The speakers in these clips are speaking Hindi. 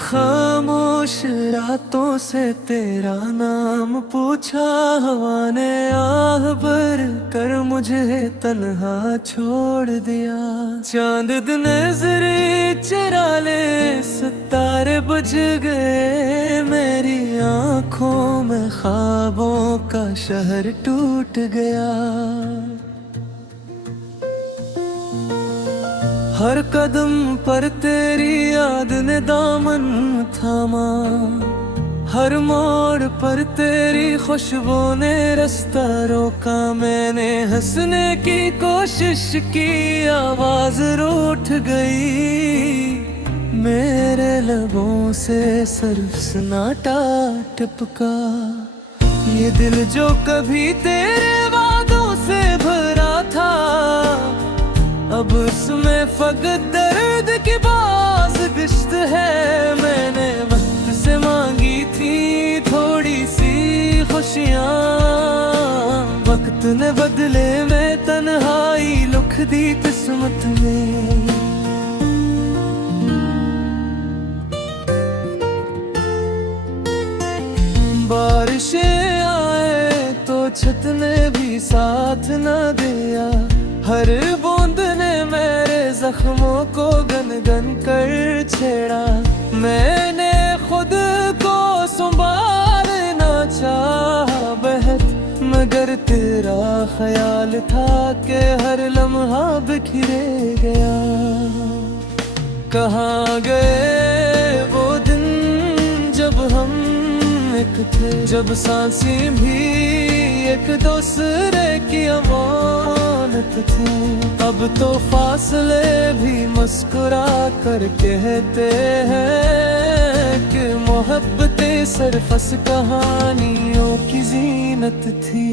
खामोश रातों से तेरा नाम पूछा, हवा ने आह भर कर मुझे तन्हा छोड़ दिया। चांद दिन नजरे चरा ले, सितारे बुझ गए, मेरी आंखों में ख्वाबों का शहर टूट गया। हर कदम पर तेरी याद ने दामन थामा, हर मोड़ पर तेरी खुशबू ने रास्ता रोका। मैंने हंसने की कोशिश की, आवाज रूठ गई, मेरे लबों से सिर्फ सन्नाटा टपका। ये दिल जो कभी तेरे वादों से भरा था, अब उसमें फकत दर्द की बाज गिश्त है। मैंने वक्त से मांगी थी थोड़ी सी खुशियाँ, वक्त ने बदले में तन्हाई लिख दी किस्मत में। बारिशें आए तो छत ने भी साथ न दिया, हर बूंद ने मेरे जख्मों को गन गन कर छेड़ा। मैंने खुद को संभालना चाहा बहत, मगर तेरा ख्याल था कि हर लम्हा बिखरे गया। कहाँ गए वो दिन जब हम एक थे, जब सांसें भी एक दूसरे की अमानत थी। अब तो फासले भी मुस्कुरा कर कहते हैं कि मोहब्बतें सिर्फ कहानियों की जीनत थी।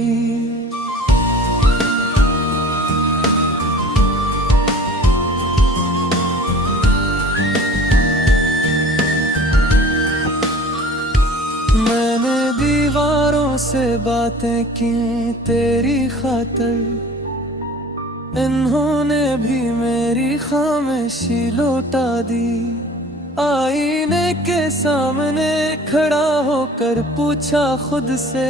मैंने दीवारों से बातें की तेरी खातिर, इन्होंने भी मेरी खामोशी लौटा दी। आईने के सामने खड़ा होकर पूछा खुद से,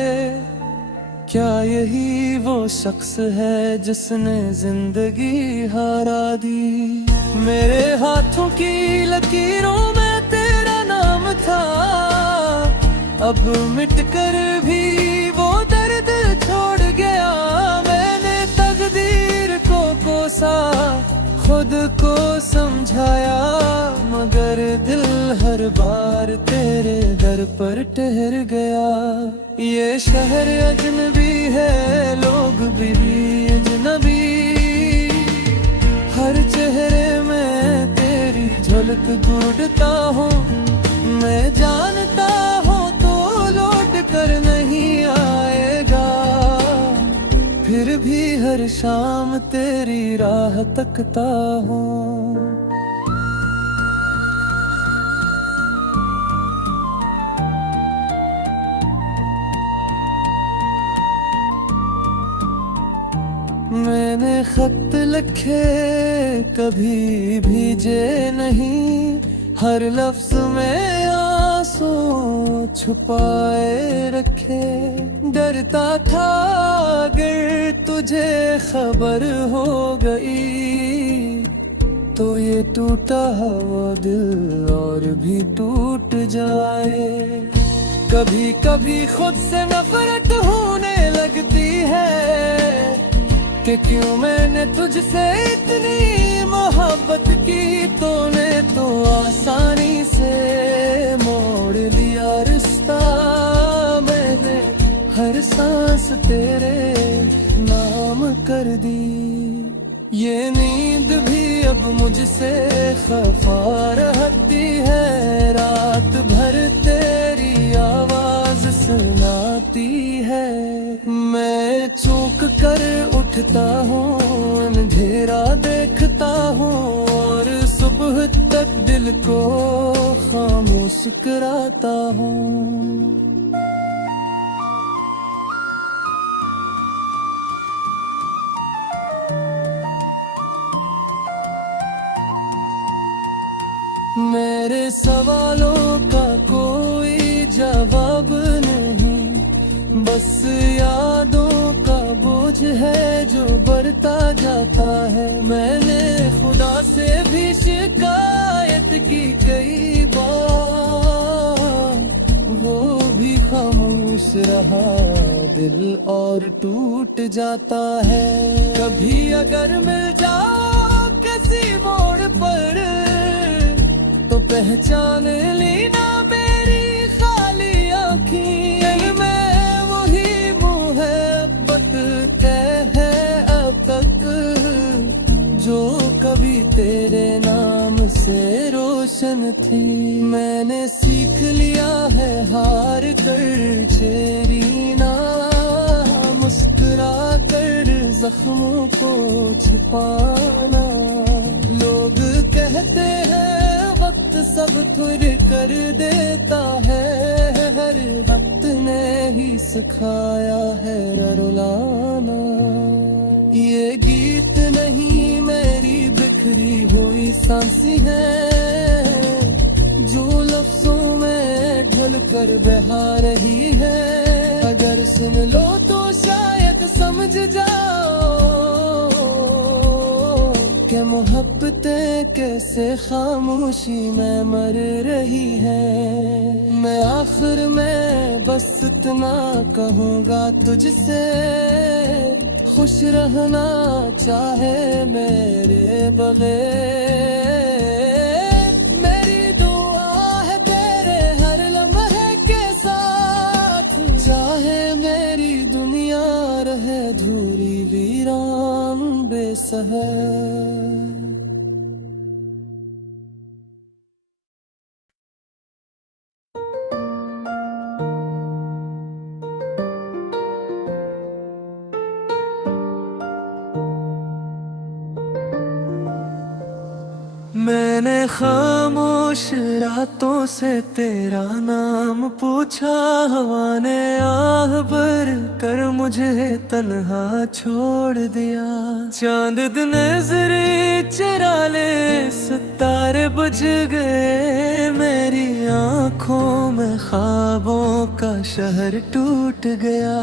क्या यही वो शख्स है जिसने जिंदगी हारा दी। मेरे हाथों की लकीरों में तेरा नाम था, अब मिटकर भी वो दर्द छोड़ गया। मैंने तकदीर को कोसा, खुद को समझाया, मगर दिल हर बार तेरे दर पर ठहर गया। ये शहर अजनबी है, लोग भी अजनबी, हर चेहरे में तेरी झलक ढूंढता हूँ। मैं जानता हूँ तो लौट कर नहीं आएगा, फिर भी हर शाम तेरी राह तकता हूँ। मैंने खत लिखे कभी भीजे नहीं, हर लफ्ज में आंसू छुपाए रखे। डरता था अगर तुझे खबर हो गई, तो ये टूटा हुआ दिल और भी टूट जाए। कभी कभी खुद से नफरत होने लगती है कि क्यों मैंने तुझसे इतनी मोहब्बत की। तूने तो आसानी से मोड़ लिया रिश्ता, मैंने हर सांस तेरे नाम कर दी। ये नींद भी अब मुझसे खफा रहती है, रात भर तेरी आवाज सुनाती है। मैं चूक कर उठता हूँ, अंधेरा देखता हूँ, और सुबह तक दिल को खामोश कराता हूँ। मैं मेरे सवालों का कोई जवाब नहीं, बस यादों का बोझ है जो बढ़ता जाता है। मैंने खुदा से भी शिकायत की कई बार, वो भी खामोश रहा, दिल और टूट जाता है। कभी अगर मिल जाओ किसी मोड़ पर तो पहचान लेना मेरी खाली आँखें में वही मोहब्बत है अब तक, जो कभी तेरे नाम से रोशन थी। मैंने सीख लिया है हार कर चेरी ना मुस्कुरा कर जख्मों को छिपाना। लोग कहते हैं वक्त सब थुर कर देता है, हर वक्त ने ही सिखाया है रुलाना। ये गीत नहीं मेरी बिखरी हुई सांसें हैं, जो लफ्जों में ढल कर बहा रही है। अगर सुन लो तो शायद समझ जाओ कि मोहब्बतें कैसे खामोशी में मर रही है। मैं आखिर में बस इतना कहूँगा तुझसे, खुश रहना चाहे मेरे बगैर। मेरी दुआ है तेरे हर लम्हे के साथ, चाहे मेरी दुनिया रहे धूरी वीरान बेसहारा। मैंने खामोश रातों से तेरा नाम पूछा, हवा ने आह भर कर मुझे तन्हा छोड़ दिया। चांद दिन नजरे चरा ले सितारे बुझ गए, मेरी आंखों में ख्वाबों का शहर टूट गया।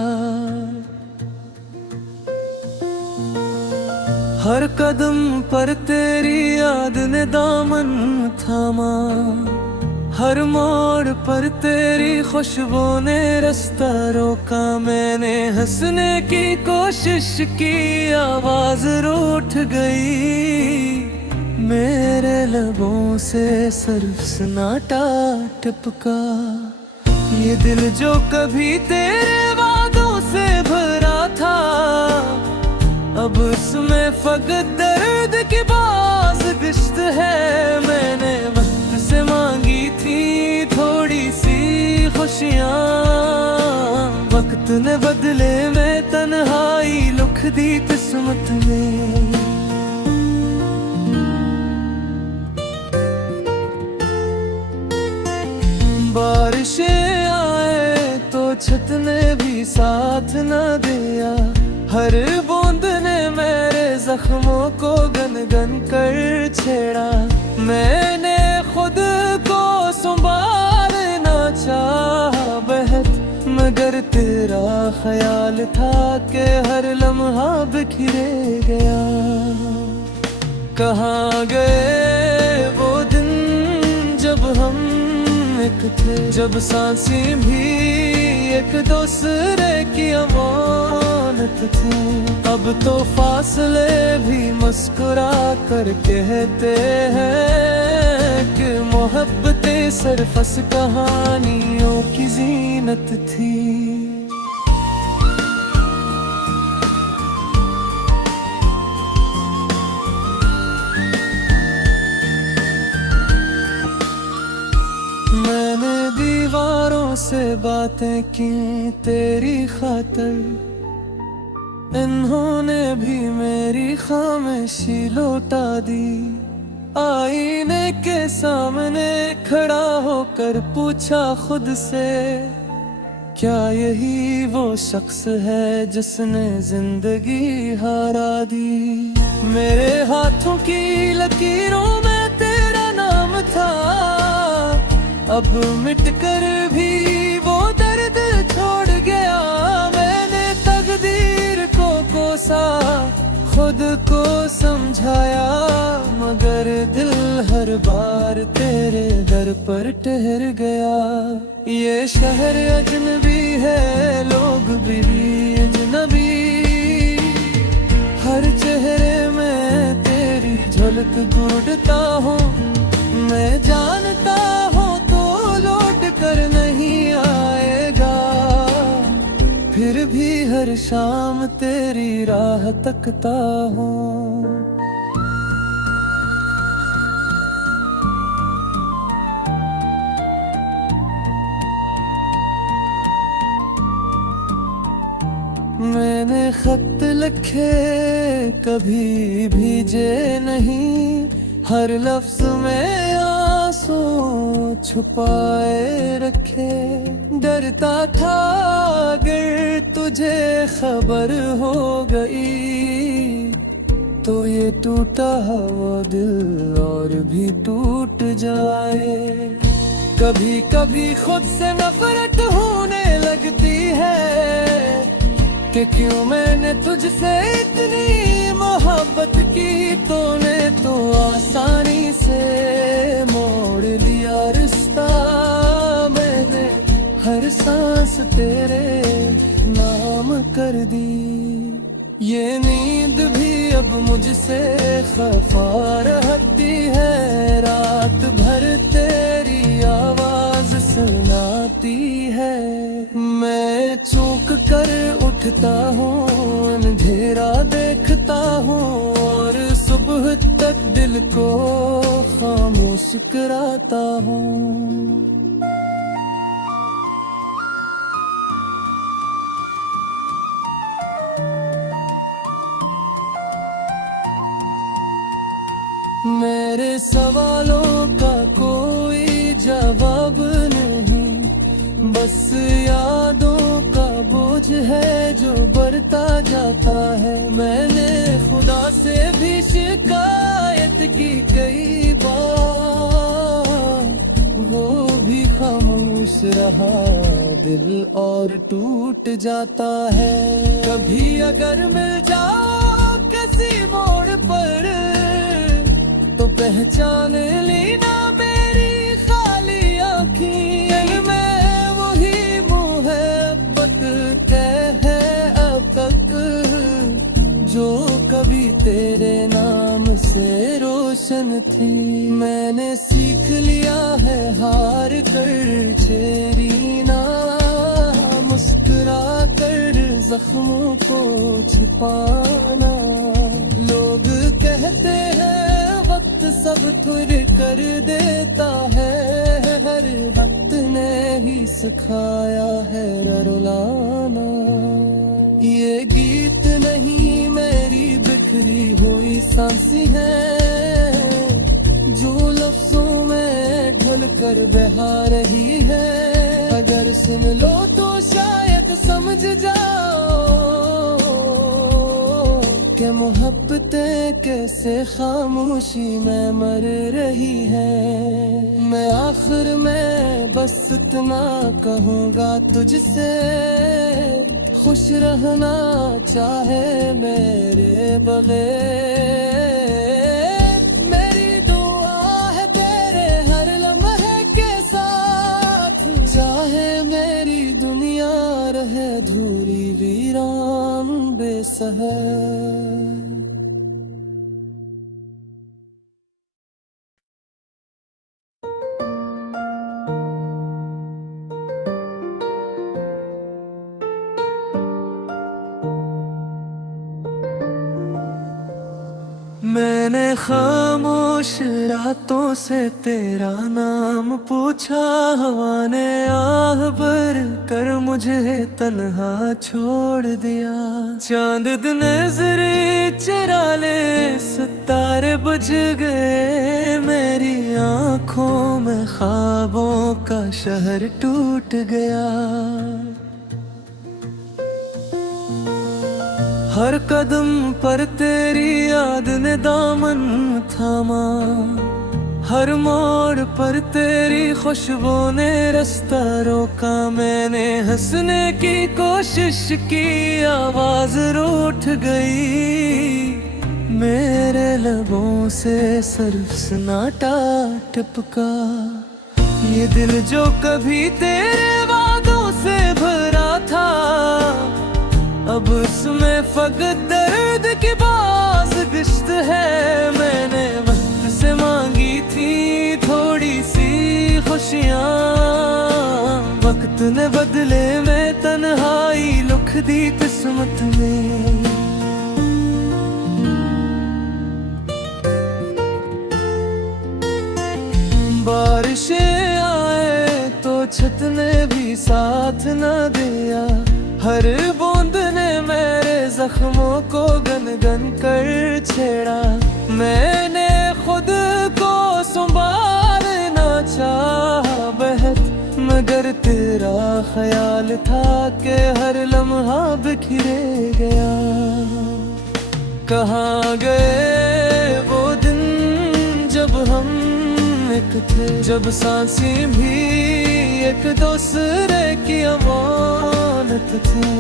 हर कदम पर तेरी याद ने दामन थामा, हर मोड़ पर तेरी खुशबू ने रास्ता रोका। मैंने हंसने की कोशिश की, आवाज रूठ गई, मेरे लबों से सिर्फ सन्नाटा टपका। ये दिल जो कभी तेरे वादों से भरा था, अब उसमें फकत दर्द की बाज गिश्त है। मैंने वक्त से मांगी थी थोड़ी सी खुशियाँ, वक्त ने बदले में तन्हाई लुख दी किस्मत में। बारिशें आए तो छत ने भी साथ न दिया, हर बूंद ने मेरे जख्मों को गन गन कर छेड़ा। मैंने खुद को संभालना चाहा बहत, मगर तेरा ख्याल था कि हर लम्हा बिखरे गया। कहाँ गए वो दिन जब हम एक थे, जब सांसें भी एक दूसरे की अमानत थी। अब तो फासले भी मुस्कुरा कर कहते हैं कि मोहब्बतें सिर्फ कहानियों की जीनत थी। मैंने दीवारों से बातें की तेरी खातिर, इन्होंने भी मेरी खामोशी लौटा दी। आईने के सामने खड़ा होकर पूछा खुद से, क्या यही वो शख्स है जिसने जिंदगी हारा दी। मेरे हाथों की लकीरों में तेरा नाम था, अब मिट कर भी वो दर्द छोड़ गया। मैंने तकदीर को कोसा, खुद को समझाया, मगर दिल हर बार तेरे दर पर ठहर गया। ये शहर अजनबी है, लोग भी अजनबी, हर चेहरे में तेरी झलक ढूंढता हूँ। मैं जानता हूँ तो लौट कर नहीं आएगा, फिर भी हर शाम तेरी राह तकता हूँ। मैंने खत लिखे कभी भीजे नहीं, हर लफ्ज में आंसू छुपाए रखे। डरता था अगर तुझे खबर हो गई, तो ये टूटा हुआ दिल और भी टूट जाए। कभी कभी खुद से नफरत होने लगती है कि क्यों मैंने तुझसे इतनी मोहब्बत की। तूने तो आसानी से मोड़ लिया रिश्ता, मैंने हर सांस तेरे नाम कर दी। ये नींद भी अब मुझसे खफा रहती है, रात भर तेरी आवाज सुनाती है। मैं चूक कर उठता हूँ, अंधेरा देखता हूँ, और सुबह तक दिल को खामोश कराता हूँ। मेरे सवालों का कोई जवाब नहीं, बस यादों का बोझ है जो बढ़ता जाता है। मैंने खुदा से भी शिकायत की कई बार, वो भी खामोश रहा, दिल और टूट जाता है। कभी अगर मिल जाओ किसी मोड़ पर, तो पहचान लेना मेरी खाली आँखें में वही मोहब्बत है अब तक, जो कभी तेरे नाम से रोशन थी। मैंने सीख लिया है हार कर चेरी ना, मुस्कुरा कर जख्मों को छिपाना। लोग कहते हैं वक्त सब थुर कर देता है, हर वक्त ने ही सिखाया है रुलाना। ये गीत नहीं मेरी बिखरी हुई सांसें हैं, जो लफ्जों में ढल कर बहा रही है। अगर सुन लो तो शायद समझ जाओ कि मोहब्बतें कैसे खामोशी में मर रही है। मैं आखिर में बस इतना कहूँगा तुझसे, खुश रहना चाहे मेरे बगैर। मेरी दुआ है तेरे हर लम्हे के साथ, चाहे मेरी दुनिया रहे धूरी वीरान बेसहारा। मैंने खामोश रातों से तेरा नाम पूछा, हवा ने आह भर कर मुझे तन्हा छोड़ दिया। चांद दिन नजरे चरा ले सितारे बुझ गए, मेरी आंखों में ख्वाबों का शहर टूट गया। हर कदम पर तेरी याद ने दामन थामा, हर मोड़ पर तेरी खुशबू ने रास्ता रोका। मैंने हंसने की कोशिश की, आवाज रूठ गई। मेरे लबों से सिर्फ सन्नाटा टपका। ये दिल जो कभी तेरे वादों से भरा था, अब उसमें फकत दर्द की बाज गिश्त है। मैंने वक्त से मांगी थी थोड़ी सी खुशियाँ, वक्त ने बदले में तन्हाई लिख दी किस्मत में। बारिशें आए तो छत ने भी साथ न दिया। हर बूंद ने मेरे जख्मों को गन गन कर छेड़ा। मैंने खुद को संभालना चाहा बेहद, मगर तेरा ख्याल था कि हर लम्हा बिखरे गया। कहाँ गए वो दिन जब हम एक थे, जब सांसें भी एक दूसरे की अमानत थी।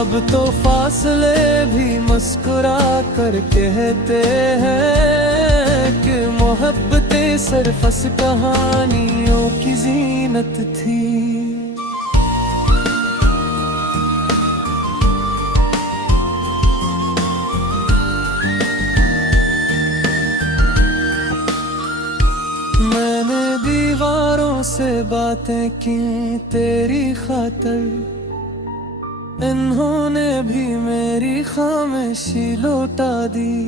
अब तो फासले भी मुस्कुरा कर कहते हैं कि मोहब्बतें सिर्फ कहानियों की जीनत थी। मैंने दीवारों से बातें की तेरी खातर, इन्होंने भी मेरी खामोशी लौटा दी।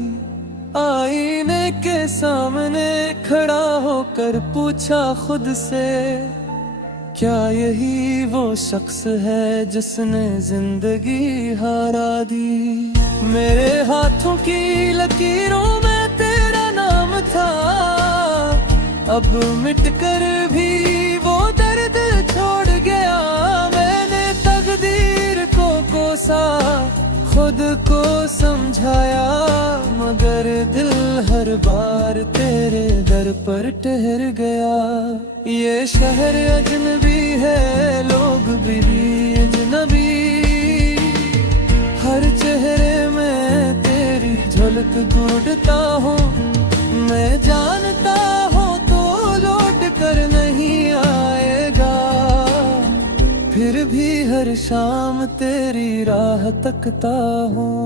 आईने के सामने खड़ा होकर पूछा खुद से, क्या यही वो शख्स है जिसने जिंदगी हारा दी। मेरे हाथों की लकीरों में तेरा नाम था, अब मिटकर भी वो दर्द छोड़ गया। मैंने तकदीर को कोसा, खुद को समझाया, मगर दिल हर बार तेरे दर पर ठहर गया। ये शहर अजनबी है, लोग भी अजनबी, हर चेहरे में तेरी झलक ढूंढता हूँ। मैं जानता हूँ कर नहीं आएगा, फिर भी हर शाम तेरी राह तकता हूँ।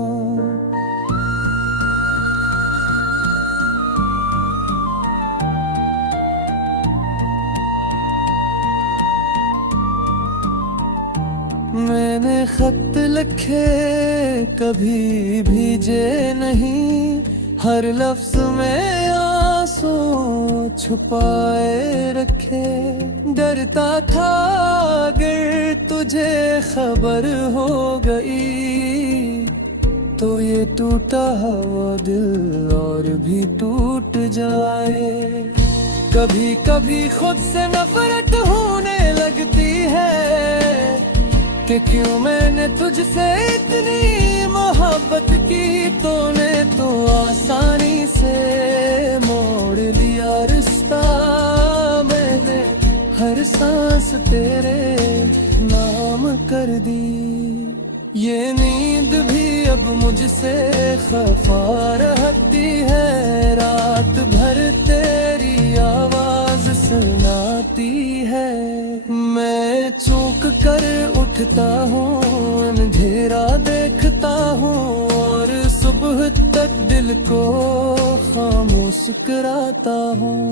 मैंने खत लिखे कभी भीजे नहीं, हर लफ्ज में आंसू छुपाए रखे। डरता था अगर तुझे खबर हो गई, तो ये टूटा हुआ दिल और भी टूट जाए। कभी कभी खुद से नफरत होने लगती है कि क्यों मैंने तुझसे इतनी मोहब्बत की। तूने तो आसानी से मोड़ लिया रिश्ता, मैंने हर सांस तेरे नाम कर दी। ये नींद भी अब मुझसे खफा रहती है, रात भर तेरी आवाज सुनाती है। मैं चूक कर उठता हूँ, अंधेरा देखता हूँ, और सुबह तक दिल को खामोश कराता हूँ।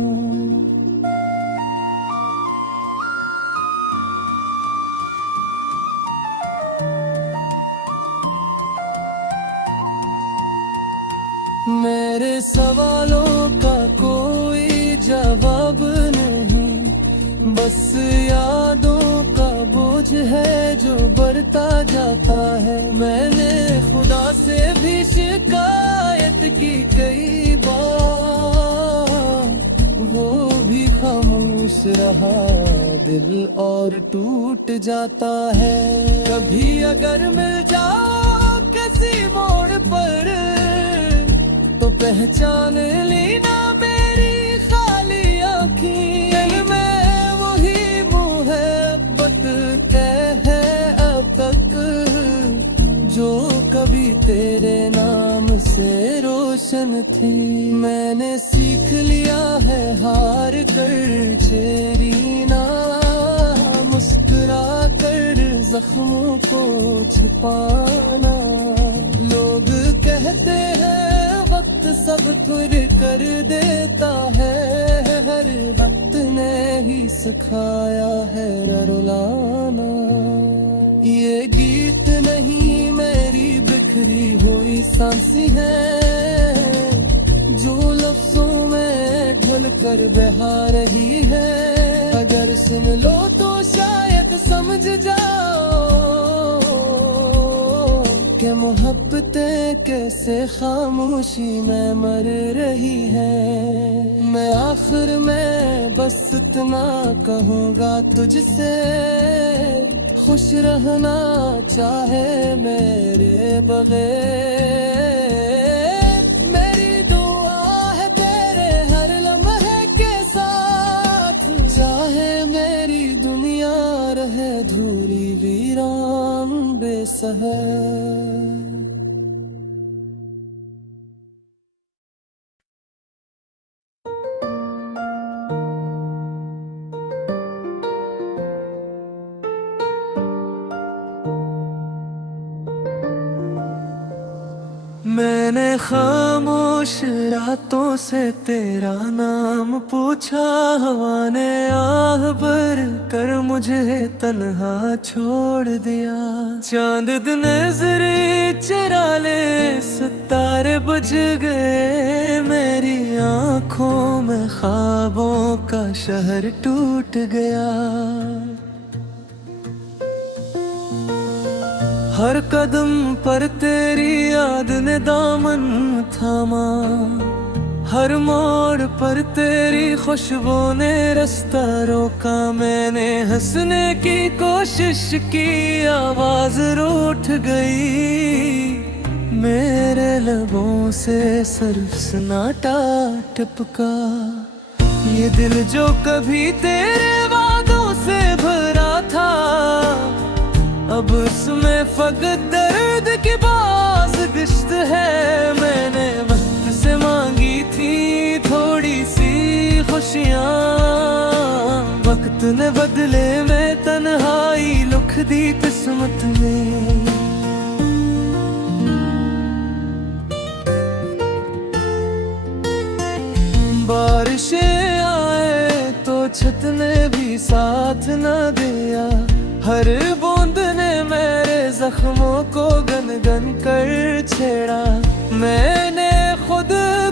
मेरे सवालों का कोई जवाब नहीं, बस यादों का बोझ है जो बढ़ता जाता है। मैंने खुदा से भी शिकायत की कई बार, वो भी खामोश रहा, दिल और टूट जाता है। कभी अगर मिल जाओ किसी मोड़ पर, तो पहचान लेना मेरी खाली साजन थी। मैंने सीख लिया है हार कर चेरी ना, मुस्कुरा कर जख्मों को छुपाना। लोग कहते हैं वक्त सब तुर कर देता है, हर वक्त ने ही सिखाया है रुलाना। ये गीत नहीं मेरी बिखरी हुई सांसें हैं, जो लफ्जों में ढल कर बहा रही है। अगर सुन लो तो शायद समझ जाओ कि मोहब्बतें कैसे खामोशी में मर रही है। मैं आखिर में बस इतना कहूँगा तुझसे, खुश रहना चाहे मेरे बगैर। मेरी दुआ है तेरे हर लम्हे के साथ, चाहे मेरी दुनिया रहे धूरी वीरान बेसहारा। मैंने खामोश रातों से तेरा नाम पूछा, हवा ने आह भर कर मुझे तन्हा छोड़ दिया। चांद दिन नजरे चरा ले सितारे बुझ गए, मेरी आंखों में ख्वाबों का शहर टूट गया। हर कदम पर तेरी याद ने दामन थामा, हर मोड़ पर तेरी खुशबू ने रास्ता रोका। मैंने हंसने की कोशिश की, आवाज रूठ गई। मेरे लबों से सिर्फ सन्नाटा टपका। ये दिल जो कभी तेरे वादों से भरा था, अब उसमें फकत दर्द की बाज़गिश्त है। मैंने वक्त से मांगी थी थोड़ी सी खुशियाँ, वक्त ने बदले में तन्हाई लिख दी किस्मत में। बारिशें आए तो छत ने भी साथ न दिया, हर बूंद ने मेरे जख्मों को गन गन कर छेड़ा। मैंने खुद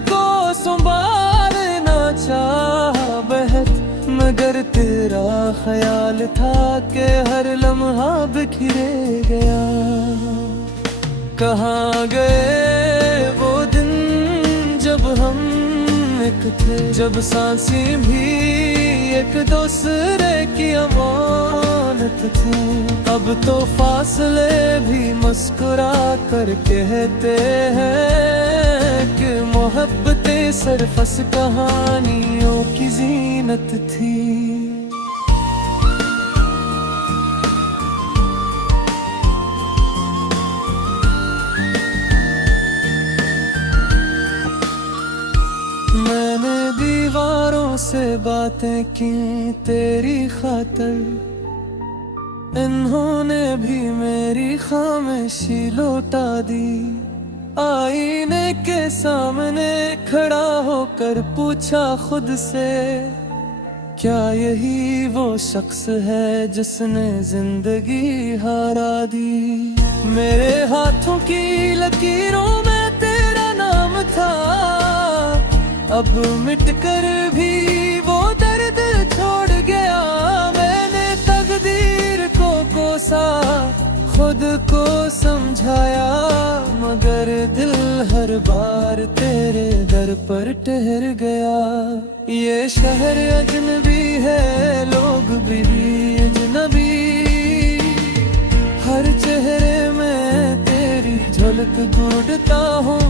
को संभालना चाहा बेहद, मगर तेरा ख्याल था कि हर लम्हा बिखरे गया। कहाँ गए वो दिन जब हम एक थे, जब सांसें भी एक दूसरे की अमानत थी। अब तो फासले भी मुस्कुरा कर कहते हैं कि मोहब्बतें सिर्फ कहानियों की जीनत थी। मैंने दीवारों से बातें की तेरी खातर, इन्होंने भी मेरी खामोशी लौटा दी। आईने के सामने खड़ा होकर पूछा खुद से, क्या यही वो शख्स है जिसने जिंदगी हारा दी। मेरे हाथों की लकीरों में तेरा नाम था, अब मिटकर भी वो दर्द छोड़ गया। मैंने तकदीर को कोसा, खुद को समझाया, मगर दिल हर बार तेरे दर पर ठहर गया। ये शहर अजनबी है, लोग भी अजनबी, हर चेहरे में तेरी झलक ढूंढता हूँ।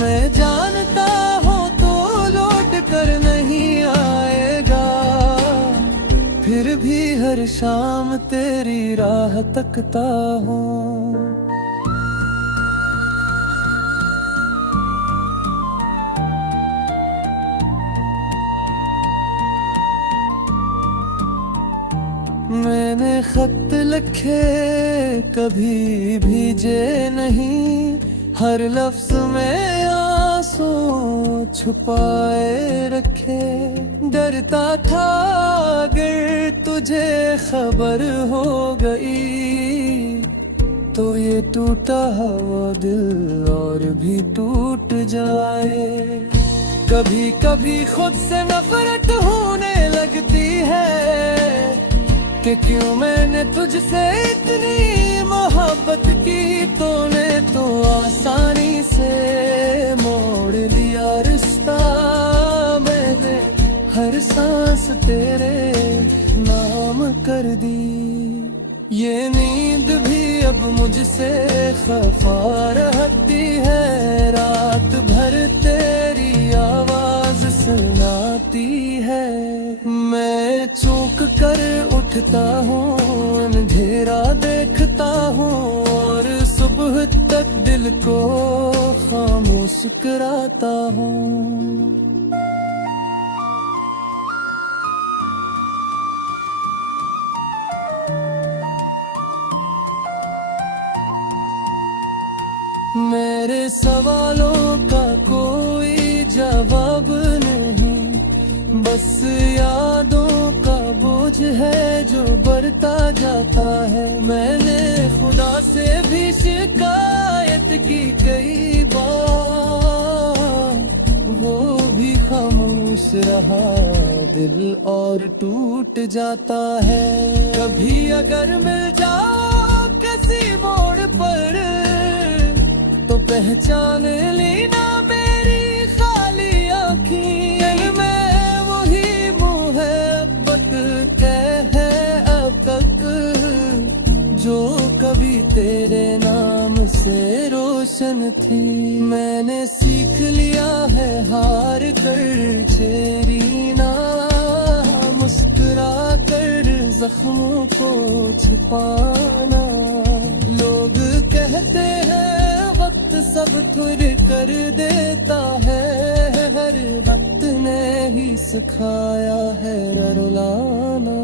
मैं जानता हूँ कर नहीं आएगा, फिर भी हर शाम तेरी राह तकता हूँ। मैंने खत लिखे कभी भीजे नहीं, हर लफ्ज में आंसू छुपाए रखे। डरता था अगर तुझे खबर हो गई तो ये टूटा हुआ दिल और भी टूट जाए। कभी कभी खुद से नफरत होने लगती है कि क्यों मैंने तुझसे इतनी मोहब्बत की। तूने तो आसानी से मोड़ लिया रिश्ता, मैंने हर सांस तेरे नाम कर दी। ये नींद भी अब मुझसे खफा रहती है, रात भर तेरी आवाज सुनाती है। मैं चूक कर उठता हूँ, अंधेरा देखता हूँ और सुबह तक दिल को खामोश कराता हूँ। मेरे सवालों का कोई जवाब नहीं, बस यादों का बोझ है जो बढ़ता जाता है। मैंने खुदा से भी शिकायत की कई बार, वो भी खामोश रहा, दिल और टूट जाता है। कभी अगर मिल जाओ किसी मोड़ पर तो पहचान लेना मेरी खाली आँखें में वही मोहब्बत है अब तक, जो कभी तेरे नाम से रोशन थी। मैंने सीख लिया है हार कर चेरी ना, मुस्कुरा कर जख्मों को छुपाना। लोग कहते हैं सब थुर कर देता है, हर वक्त ने ही सिखाया है रुलाना।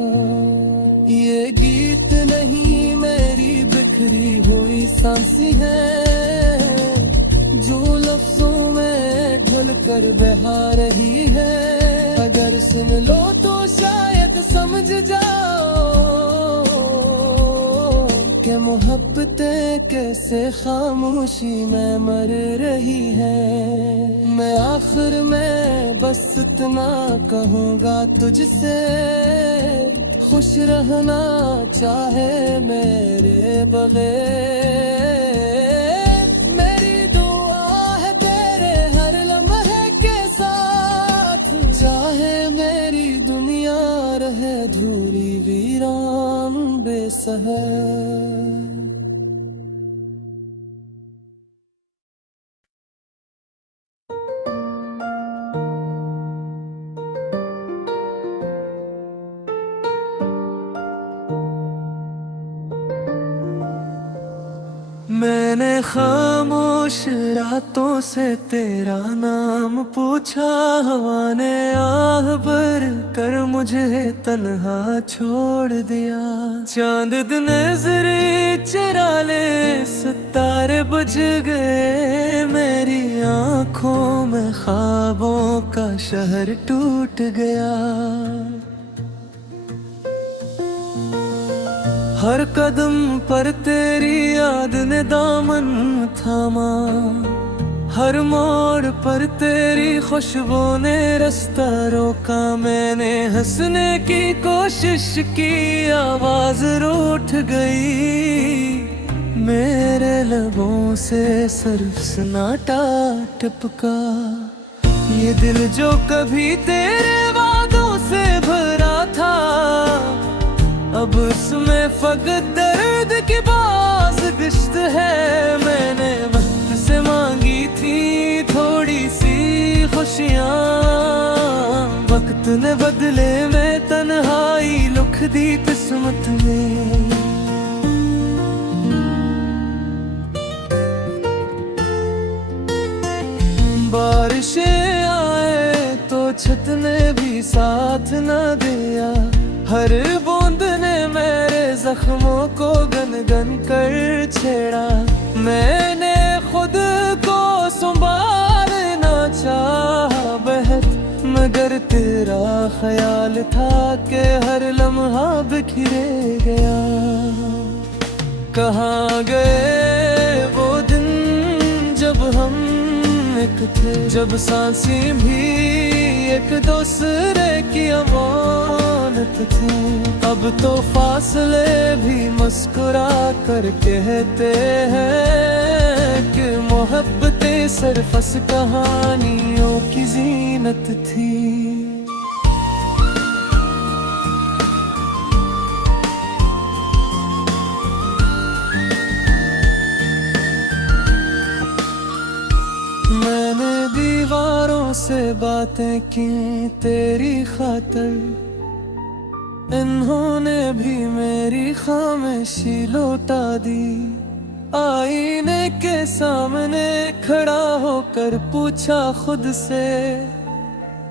ये गीत नहीं मेरी बिखरी हुई सांसी है, जो लफ्जों में ढल कर बहा रही है। अगर सुन लो तो शायद समझ जाओ कि मोहब्बतें कैसे खामोशी में मर रही है। मैं आखिर में बस इतना कहूँगा तुझसे, खुश रहना चाहे मेरे बगैर। मेरी दुआ है तेरे हर लम्हे के साथ, चाहे मेरी दुनिया रहे धूरी वीरान बेसहारा। मैंने खामोश रातों से तेरा नाम पूछा, हवा ने आह भर कर मुझे तन्हा छोड़ दिया। चांद दिन नजरे चरा ले सितारे बुझ गए, मेरी आंखों में ख्वाबों का शहर टूट गया। हर कदम पर तेरी याद ने दामन थामा, हर मोड़ पर तेरी खुशबू ने रास्ता रोका। मैंने हंसने की कोशिश की, आवाज रूठ गई, मेरे लबों से सिर्फ सन्नाटा टपका। ये दिल जो कभी तेरे वादों से भरा था, अब उसमें फकत दर्द की बाज गिश्त है। मैंने वक्त से मांगी थी थोड़ी सी खुशियाँ, वक्त ने बदले में तन्हाई लिख दी किस्मत में। बारिशें आए तो छत ने भी साथ न दिया, हर बूंद ने जख्मों को गन गन कर छेड़ा। मैंने खुद को संभालना चाहा बहुत, मगर तेरा ख्याल था कि हर लम्हा बिखरे गया। कहाँ गए वो दिन जब हम एक थे, जब सांसें भी एक दूसरे की अमानत थी। अब तो फासले भी मुस्कुरा कर कहते हैं कि मोहब्बतें सिर्फ कहानियों की जीनत थी। मैंने दीवारों से बातें की तेरी खातर, इन्होंने भी मेरी खामोशी लौटा दी। आईने के सामने खड़ा होकर पूछा खुद से,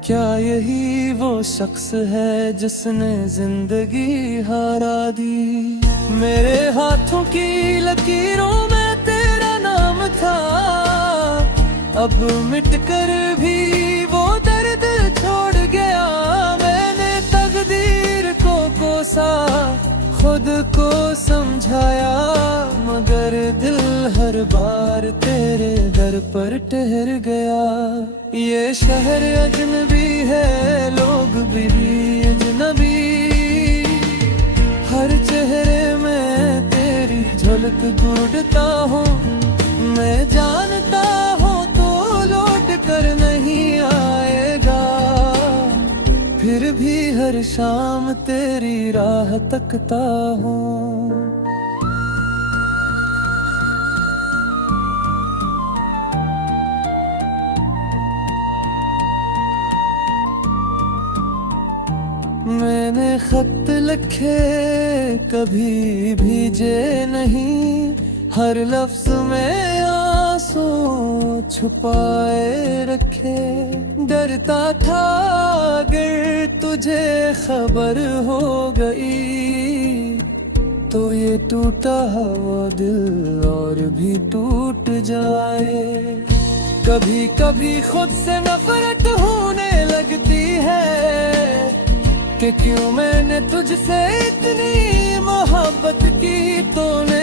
क्या यही वो शख्स है जिसने जिंदगी हारा दी। मेरे हाथों की लकीरों में तेरा नाम था, अब मिटकर भी वो दर्द छोड़ गया। मैंने तकदीर को कोसा, खुद को समझाया, मगर दिल हर बार तेरे दर पर ठहर गया। ये शहर अजनबी है, लोग भी अजनबी, हर चेहरे में तेरी झलक ढूंढता हूँ। मैं जानता हूँ कर नहीं आएगा, फिर भी हर शाम तेरी राह तकता हूँ। मैंने खत लिखे कभी भीजे नहीं, हर लफ्ज में आंसू छुपाए रखे। डरता था अगर तुझे खबर हो गई, तो ये टूटा हुआ दिल और भी टूट जाए। कभी कभी खुद से नफरत होने लगती है कि क्यों मैंने तुझसे इतनी मोहब्बत की। तूने